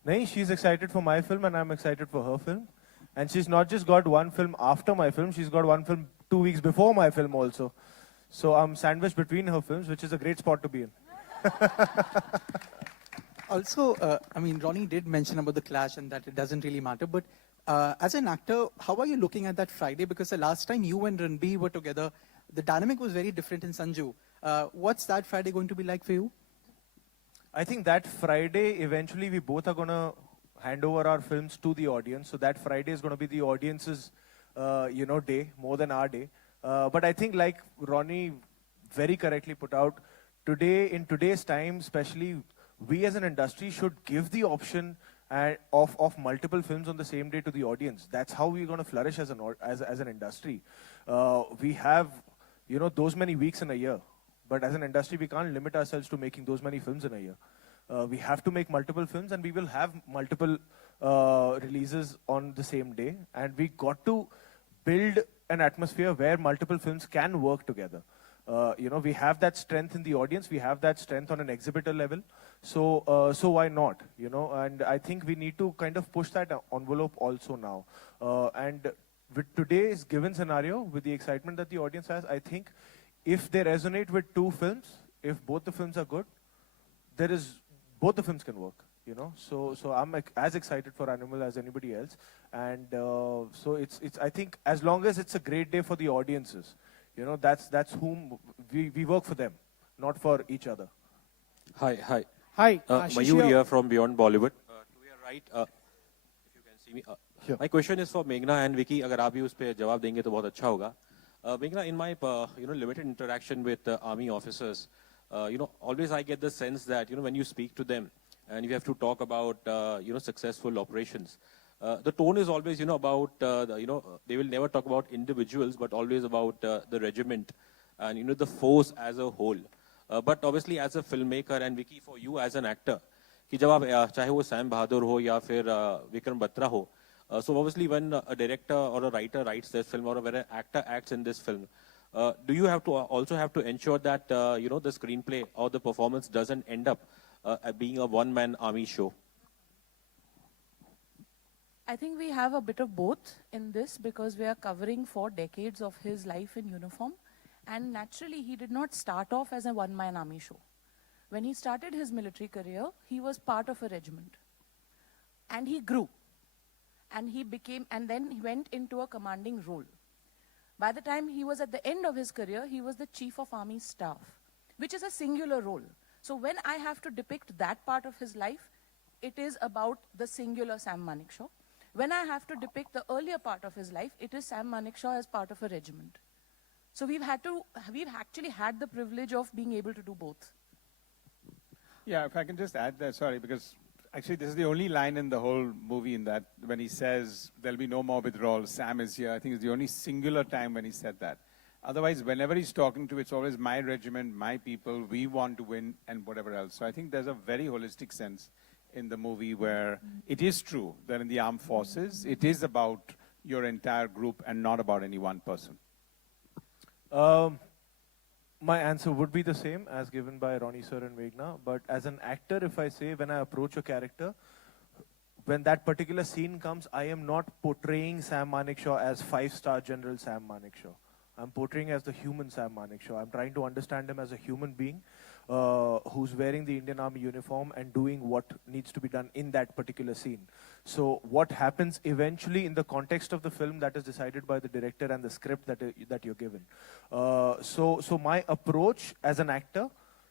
Nahin, she's excited for my film and I'm excited for her film. And she's not just got one film after my film, she's got one film 2 weeks before my film also. So I'm sandwiched between her films, which is a great spot to be in. Also, I mean, Ronnie did mention about the clash and that it doesn't really matter, but as an actor, how are you looking at that Friday? Because the last time you and Ranbir were together, the dynamic was very different in Sanju. What's that Friday going to be like for you? I think that Friday, eventually we both are going to hand over our films to the audience. So that Friday is going to be the audience's, day, more than our day. But I think like Ronnie very correctly put out, in today's time, especially, we as an industry should give the option of multiple films on the same day to the audience. That's how we're going to flourish as an industry. We have, those many weeks in a year. But as an industry, we can't limit ourselves to making those many films in a year. We have to make multiple films, and we will have multiple releases on the same day. And we got to build an atmosphere where multiple films can work together. We have that strength in the audience. We have that strength on an exhibitor level. So why not? And I think we need to kind of push that envelope also now. And with today's given scenario, with the excitement that the audience has, I think if they resonate with two films, if both the films are good, both the films can work, So I'm as excited for Animal as anybody else. And so it's I think as long as it's a great day for the audiences, that's whom we work for them, not for each other. Hi. Hi, Mayur here from Beyond Bollywood. To your right, if you can see me. Sure. My question is for Meghna and Vicky. अगर आप भी उस पे जवाब देंगे तो बहुत अच्छा होगा. Meghna, in my limited interaction with army officers, always I get the sense that when you speak to them and you have to talk about successful operations, the tone is always about they will never talk about individuals but always about the regiment and the force as a whole. But obviously as a filmmaker and Vicky, for you as an actor, कि जब आप चाहे वो Sam बहादुर हो या फिर विक्रम बत्रा हो, so obviously when a director or a writer writes this film or when an actor acts in this film, do you also have to ensure that the screenplay or the performance doesn't end up being a one-man army show? I think we have a bit of both in this because we are covering 4 decades of his life in uniform. And naturally, he did not start off as a one-man army show. When he started his military career, he was part of a regiment. And he grew. And then he went into a commanding role. By the time he was at the end of his career, he was the chief of army staff, which is a singular role. So when I have to depict that part of his life, it is about the singular Sam Manekshaw. When I have to depict the earlier part of his life, it is Sam Manekshaw as part of a regiment. So we've actually had the privilege of being able to do both. Yeah, if I can just add that, sorry, because actually this is the only line in the whole movie in that when he says there'll be no more withdrawal, Sam is here. I think it's the only singular time when he said that. Otherwise, whenever he's talking to, it's always my regiment, my people, we want to win, and whatever else. So I think there's a very holistic sense in the movie where it is true that in the armed forces, it is about your entire group and not about any one person. My answer would be the same as given by Ronnie sir and Meghna, but as an actor, if I say when I approach a character, when that particular scene comes, I am not portraying Sam Manekshaw as 5-star General Sam Manekshaw. I'm portraying as the human Sam Manekshaw. I'm trying to understand him as a human being who's wearing the Indian Army uniform and doing what needs to be done in that particular scene. So what happens eventually in the context of the film, that is decided by the director and the script that you're given. So my approach as an actor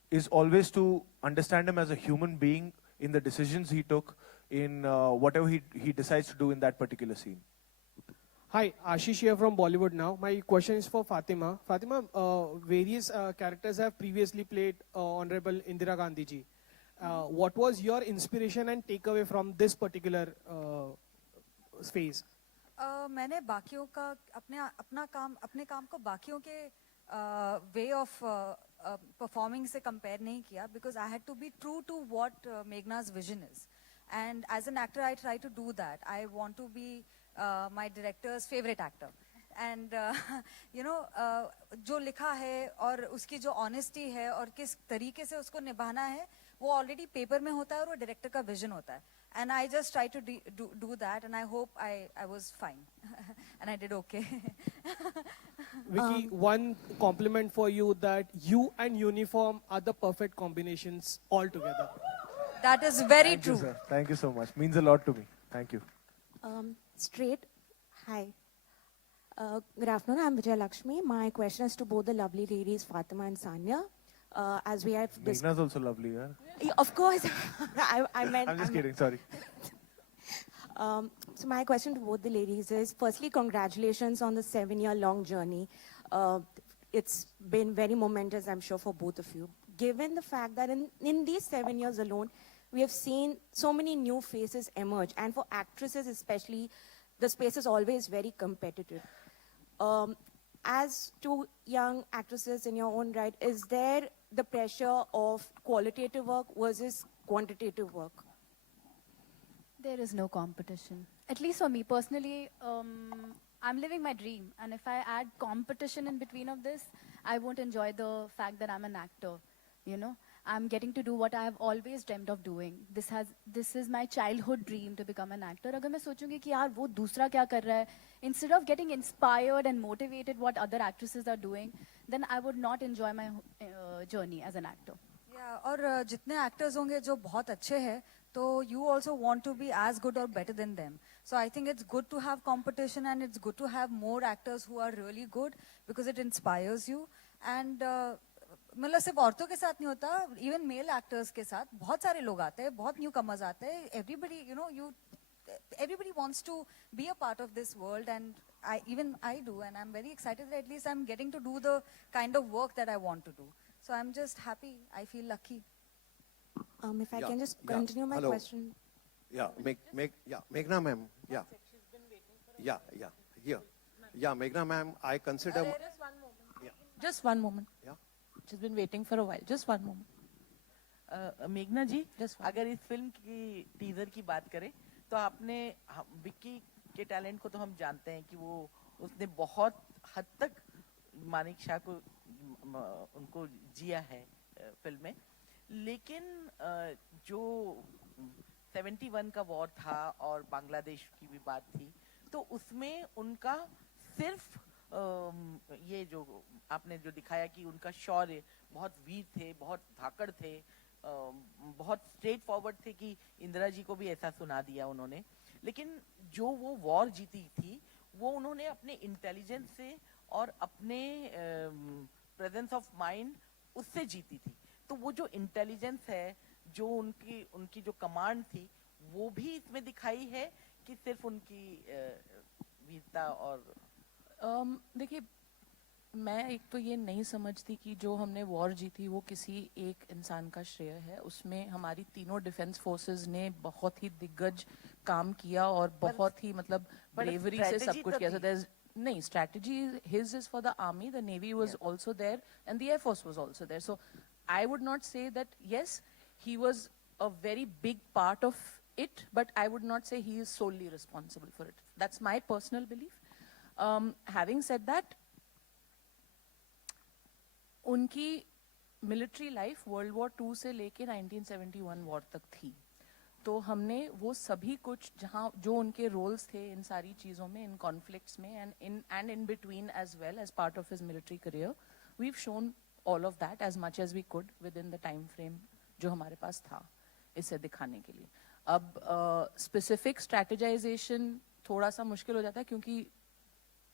is always to understand him as a human being in the decisions he took, in whatever he decides to do in that particular scene. Hi, Ashish here from Bollywood Now. My question is for Fatima. Fatima, various characters have previously played Honorable Indira Gandhi ji. What was your inspiration and takeaway from this particular phase? मैंने बाकियों का अपने काम को बाकियों के way of performing से compare नहीं किया, because I had to be true to what Meghna's vision is. And as an actor, I try to do that. I want to be my director's favorite actor. And जो लिखा है और उसकी जो honesty है और किस तरीके से उसको निभाना है, वो already paper में होता है और वो director का vision होता है. And I just try to do that, and I hope I was fine. And I did okay. Vicky, one compliment for you, that you and uniform are the perfect combinations altogether. That is very true. Thank you, sir. Thank you so much. Means a lot to me. Thank you. Straight. Hi. Good afternoon. I'm Vijay Lakshmi. My question is to both the lovely ladies, Fatima and Sanya. As we have Meghna's also lovely, yeah? Of course. I meant... I'm just kidding, sorry. So my question to both the ladies is, firstly, congratulations on the 7-year-long journey. It's been very momentous, I'm sure, for both of you. Given the fact that in these 7 years alone, we have seen so many new faces emerge. And for actresses especially, the space is always very competitive. As two young actresses in your own right, is there the pressure of qualitative work versus quantitative work? There is no competition. At least for me personally, I'm living my dream. And if I add competition in between of this, I won't enjoy the fact that I'm an actor. You know, I'm getting to do what I have always dreamt of doing. This is my childhood dream, to become an actor. अगर मैं सोचूंगी कि यार वो दूसरा क्या कर रहा है, instead of getting inspired and motivated what other actresses are doing, then I would not enjoy my journey as an actor. Yeah, और जितने actors होंगे जो बहुत अच्छे हैं, तो you also want to be as good or better than them. So I think it's good to have competition, and it's good to have more actors who are really good, because it inspires you. And मतलब सिर्फ औरतों के साथ नहीं होता, even male actors के साथ बहुत सारे लोग आते हैं, बहुत newcomers आते हैं. Everybody wants to be a part of this world, and I do, and I'm very excited that at least I'm getting to do the kind of work that I want to do. So I'm just happy. I feel lucky. If I can just continue my question. Yeah, Meghna ma'am. Yeah. Here. Yeah, Meghna ma'am, I consider... There is one moment. Yeah. Just one moment. Yeah. She's been waiting for a while. Just one moment. मेघना जी, अगर इस film की teaser की बात करें, तो आपने विक्की के टैलेंट को तो हम जानते हैं कि वो उसने बहुत हद तक मानेकशॉ को उनको जिया है फिल्म में, लेकिन जो 71 का वॉर था और बांग्लादेश की भी बात थी, तो उसमें उनका सिर्फ ये जो आपने जो दिखाया कि उनका शौर्य, बहुत वीर थे, बहुत धाकड़ थे, बहुत स्ट्रेट फॉरवर्ड थे कि इंदिरा जी को भी ऐसा सुना दिया उन्होंने, लेकिन जो वो वॉर जीती थी वो उन्होंने अपने इंटेलिजेंस से और अपने प्रेजेंस ऑफ माइंड उससे जीती थी. तो वो जो इंटेलिजेंस है, जो उनकी जो कमांड थी, वो भी इसमें दिखाई है कि सिर्फ उनकी वीरता और देखिए, मैं एक तो ये नहीं समझती कि जो हमने वॉर जीती वो किसी एक इंसान का श्रेय है. उसमें हमारी तीनों डिफेंस फोर्सेस ने बहुत ही दिग्गज काम किया और बहुत ही मतलब ब्रेवरी से सब कुछ किया. नहीं, strategy his is for the army, the navy was also there, and the air force was also there. So I would not say that yes, he was a very big part of it, but I would not say he is solely responsible for it. That's my personal belief. Having said that, उनकी military life world war 2 से लेके 1971 war तक थी, तो हमने वो सभी कुछ जहाँ जो उनके रोल्स थे इन सारी चीज़ों में, इन कॉन्फ्लिक्ट्स में and in between as well as part of his military career, we've shown all of that as much as we could within the time frame जो हमारे पास था इसे दिखाने के लिए. अब स्पेसिफिक स्ट्रैटेजाइजेशन थोड़ा सा मुश्किल हो जाता है क्योंकि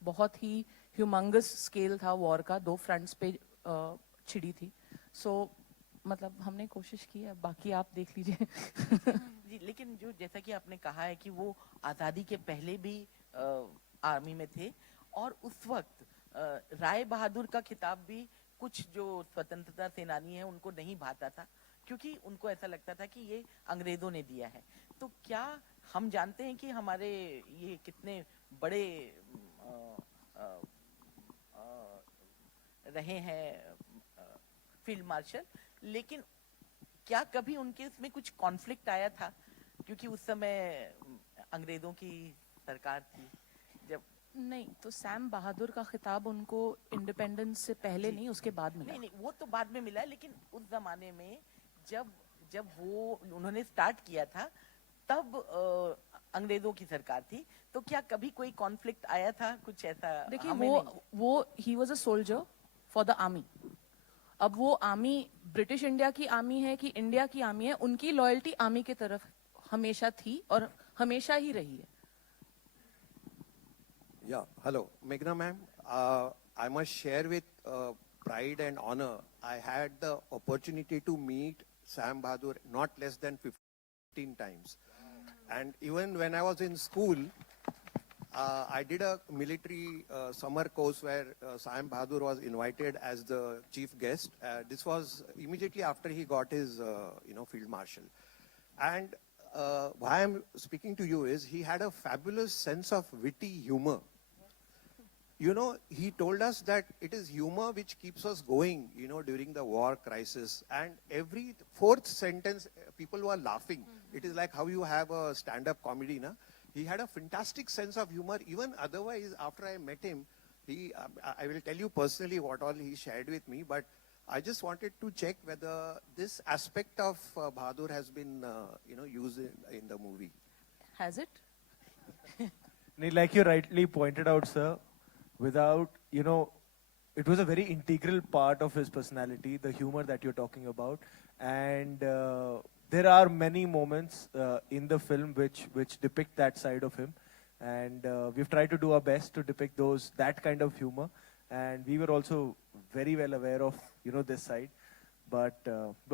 बहुत ही ह्यूमंगस स्केल था वॉर का, 2 फ्रंट्स पे छिड़ी थी. सो मतलब हमने कोशिश की है, बाकी आप देख लीजिए. जी, लेकिन जो जैसा कि आपने कहा है कि वो आज़ादी के पहले भी आर्मी में थे और उस वक्त राय बहादुर का खिताब भी कुछ जो स्वतंत्रता सेनानी है उनको नहीं भाता था, क्योंकि उनको ऐसा लगता था कि ये अंग्रेजों ने दिया है. तो क्या हम जानते हैं कि हमारे ये कितने बड़े रहे हैं फील्ड मार्शल, लेकिन क्या कभी उनके इसमें कुछ कॉन्फ्लिक्ट आया था, क्योंकि उस समय अंग्रेजों की सरकार थी जब? नहीं, तो सैम बहादुर का खिताब उनको इंडिपेंडेंस से पहले नहीं, उसके बाद मिला. नहीं, वो तो बाद में मिला है, लेकिन उस जमाने में जब वो उन्होंने स्टार्ट किया था तब अंग्रेजों की सरकार थी, तो क्या कभी कोई कॉन्फ्लिक्ट आया था कुछ ऐसा? देखिए, वो he was a soldier for the army. अब वो आर्मी ब्रिटिश इंडिया की आर्मी है कि इंडिया की आर्मी है, उनकी लॉयल्टी आर्मी की तरफ हमेशा थी और हमेशा ही रही है. Yeah, hello, Meghna ma'am. I must share with pride and honor. I had the opportunity to meet Sam Bahadur not less than 15 times. And even when I was in school, I did a military summer course where Sam Bahadur was invited as the chief guest. This was immediately after he got his, field marshal. And why I'm speaking to you is he had a fabulous sense of witty humor. You know, he told us that it is humor which keeps us going, during the war crisis. And every 4th sentence, people were laughing. It is like how you have a stand-up comedy, na? He had a fantastic sense of humor. Even otherwise, after I met him, I will tell you personally what all he shared with me, but I just wanted to check whether this aspect of Bahadur has been, used in the movie. Has it? Like you rightly pointed out, sir, without, it was a very integral part of his personality, the humor that you're talking about. And there are many moments in the film which depict that side of him. And we've tried to do our best to depict that kind of humor. And we were also very well aware of, this side. But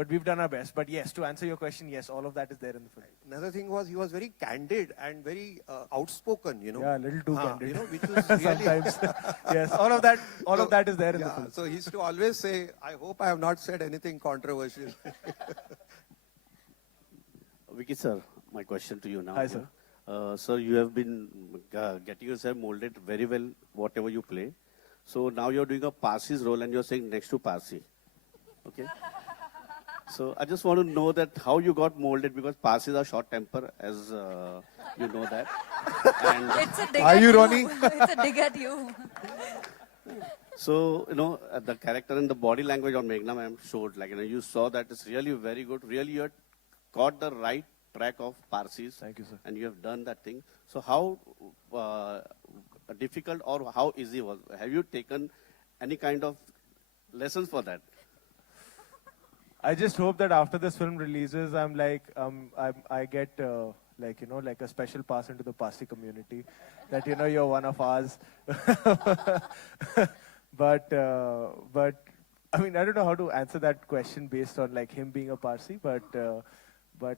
we've done our best. But yes, to answer your question, yes, all of that is there in the film. Another thing was he was very candid and very outspoken, Yeah, a little too candid. Which was really Sometimes. Yes, all of that is there in the film. So he used to always say, I hope I have not said anything controversial. Vicky sir, my question to you now. Hi, sir. Sir, you have been getting yourself molded very well, whatever you play. So now you're doing a Parsi's role and you're saying next to Parsi. Okay? So I just want to know that how you got molded, because Parsis are short temper, as you know that. And It's a dig Are at you, Ronnie? It's a dig at you. so, the character and the body language on Meghna ma'am showed, like, you saw that it's really very good. Really, you had got the right track of Parsis. Thank you, sir. And you have done that thing. So how difficult or how easy was? Have you taken any kind of lessons for that? I just hope that after this film releases, I'm like, I get like a special pass into the Parsi community. That you're one of ours. But I mean, I don't know how to answer that question based on like him being a Parsi. But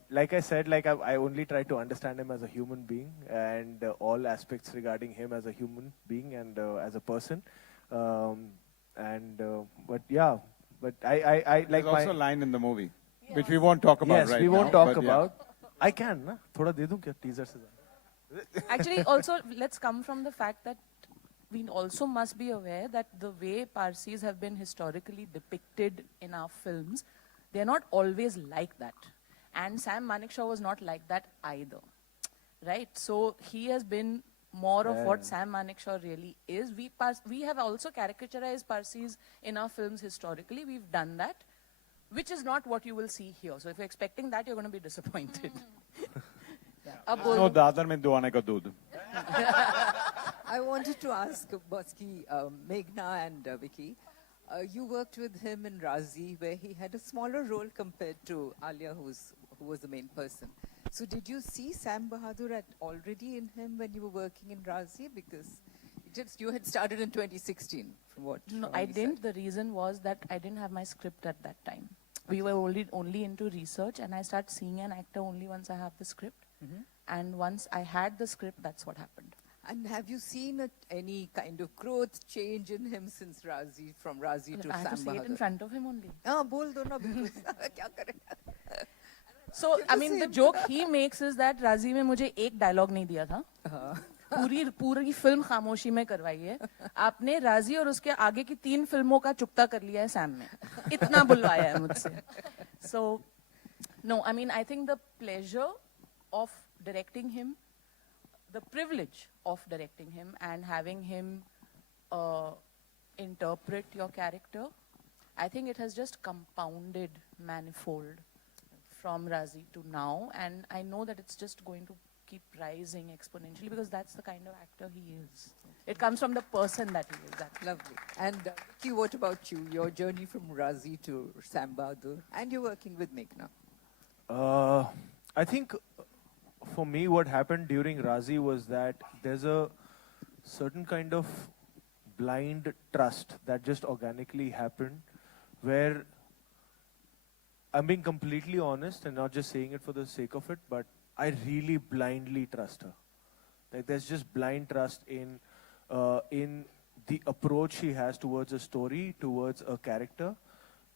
like I said, like I only try to understand him as a human being and all aspects regarding him as a human being and as a person. But yeah. But I like There's also a line in the movie, which we won't talk about yes, right we won't now, talk but about. I can, na? Thoda de दूं क्या teaser से? Actually, also, let's come from the fact that we also must be aware that the way Parsis have been historically depicted in our films, they're not always like that. And Sam Manekshaw was not like that either. Right? So he has been more of what Sam Manekshaw really is. We have also caricaturized Parsis in our films historically. We've done that, which is not what you will see here. So if you're expecting that, you're going to be disappointed. No, Dadar में दो आने का दूध. I wanted to ask Boski, Meghna and Vicky, you worked with him in Raazi, where he had a smaller role compared to Alia, who was the main person. So did you see Sam Bahadur already in him when you were working in Raazi? Because you had started in 2016, from what? No, I didn't. The reason was that I didn't have my script at that time. We were only into research, and I started seeing an actor only once I have the script. And once I had the script, that's what happened. And have you seen any kind of growth change in him since Raazi, from Raazi to Sam Bahadur? I have to say it in front of him only. Bol do na, kya kare? So, I mean, the joke he makes is that Raazi में मुझे एक dialogue नहीं दिया था. पूरी film खामोशी में करवाई है. आपने राजी और उसके आगे की 3 फिल्मों का चुकता कर लिया है सैम में. इतना बुलवाया है मुझसे. So, no, I mean, I think the pleasure of directing him, the privilege of directing him and having him interpret your character, I think it has just compounded manifold from Raazi to now, and I know that it's just going to keep rising exponentially because that's the kind of actor he is. It comes from the person that he is. Lovely. And Vicky, what about you? Your journey from Raazi to Sam Bahadur, and you're working with Meghna. I think for me what happened during Raazi was that there's a certain kind of blind trust that just organically happened, where I'm being completely honest and not just saying it for the sake of it, but I really blindly trust her. Like there's just blind trust in the approach she has towards a story, towards a character.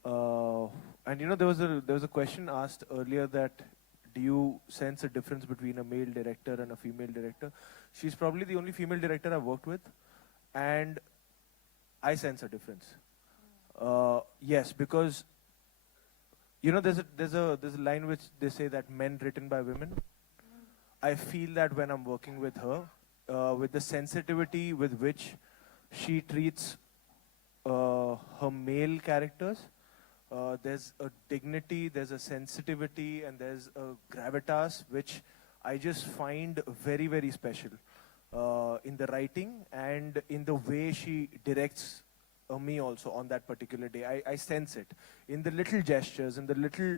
And you know, there was a question asked earlier that do you sense a difference between a male director and a female director? She's probably the only female director I've worked with, and I sense a difference. Yes, because you know, there's a line which they say that men written by women. I feel that when I'm working with her, with the sensitivity with which she treats her male characters, there's a dignity, there's a sensitivity, and there's a gravitas which I just find very, very special in the writing and in the way she directs me also on that particular day. I sense it in the little gestures, in the little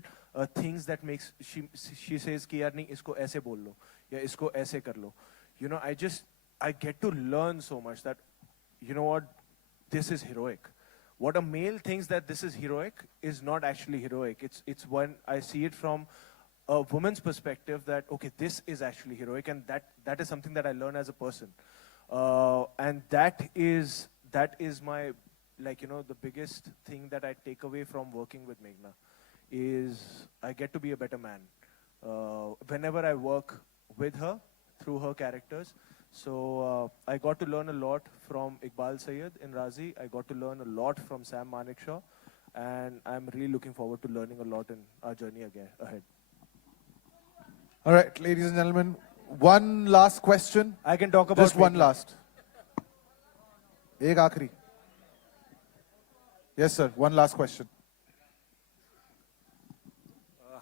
things that makes she says कि यार नहीं इसको ऐसे बोल लो या इसको ऐसे कर लो. You know, I get to learn so much that, you know what, this is heroic. What a male thinks that this is heroic is not actually heroic. It's when I see it from a woman's perspective that, okay, this is actually heroic, and that is something that I learn as a person. And that is my, like, you know, the biggest thing that I take away from working with Meghna is I get to be a better man whenever I work with her through her characters. So I got to learn a lot from Iqbal Syed in Raazi. I got to learn a lot from Sam Manekshaw, and I'm really looking forward to learning a lot in our journey ahead. All right, ladies and gentlemen, one last question. I can talk about just one Meghna. last. Ek aakhri. Yes, sir. One last question.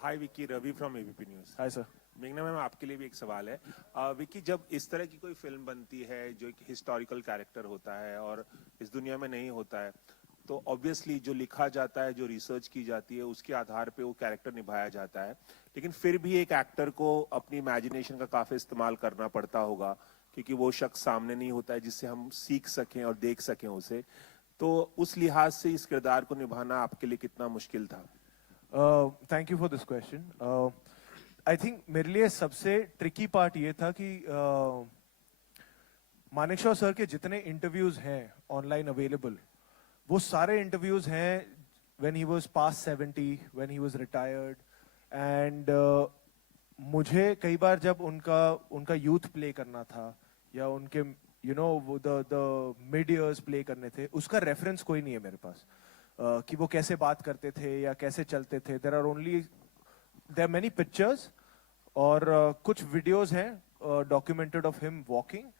Hi, Vicky. Ravi from ABP News. Hi, sir. मेघना ma'am, आपके लिए भी एक सवाल है. विकी, जब इस तरह की कोई फिल्म बनती है जो एक हिस्टोरिकल कैरेक्टर होता है और इस दुनिया में नहीं होता है, तो ऑब्वियसली जो लिखा जाता है, जो रिसर्च की जाती है, उसके आधार पे वो कैरेक्टर निभाया जाता है. लेकिन फिर भी एक एक्टर को अपनी इमेजिनेशन का काफी इस्तेमाल करना पड़ता होगा, क्योंकि वो शख्स सामने नहीं होता है जिससे हम सीख सकें और देख सकें उसे. तो उस लिहाज से इस किरदार को निभाना आपके लिए कितना मुश्किल था? Thank you for this question. I think मेरे लिए सबसे ट्रिकी पार्ट ये था कि मानेकशॉ सर के जितने इंटरव्यूज हैं ऑनलाइन अवेलेबल, वो सारे इंटरव्यूज हैं when he was past 70, when he was retired, and मुझे कई बार जब उनका यूथ प्ले करना था या उनके you know the mid years play करने थे, उसका रेफरेंस कोई नहीं है मेरे पास कि वो कैसे बात करते थे या कैसे चलते थे. There are many pictures और कुछ videos हैं documented of him walking,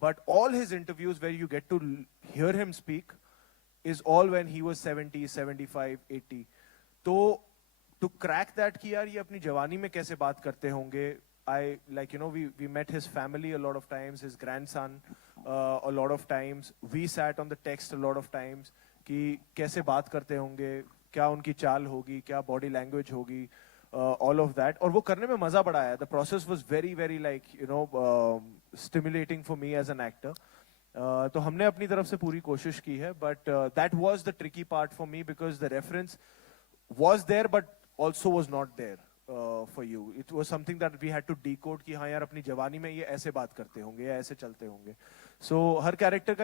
but all his interviews where you get to hear him speak is all when he was 70, 75, 80. तो to crack that कि यार ये अपनी जवानी में कैसे बात करते होंगे, I like, you know, we met his family a lot of times, his grandson a lot of times. We sat on the text a lot of times कि कैसे बात करते होंगे, क्या उनकी चाल होगी, क्या body language होगी, all of that. और वो करने में मजा बड़ा आया. The process was very, very like, you know, stimulating for me as an actor. तो हमने अपनी तरफ से पूरी कोशिश की है, but that was the tricky part for me because the reference was there but also was not there. For you, it was something that we had to decode कि हाँ यार अपनी जवानी में ये ऐसे बात करते होंगे या ऐसे चलते होंगे. So हर character का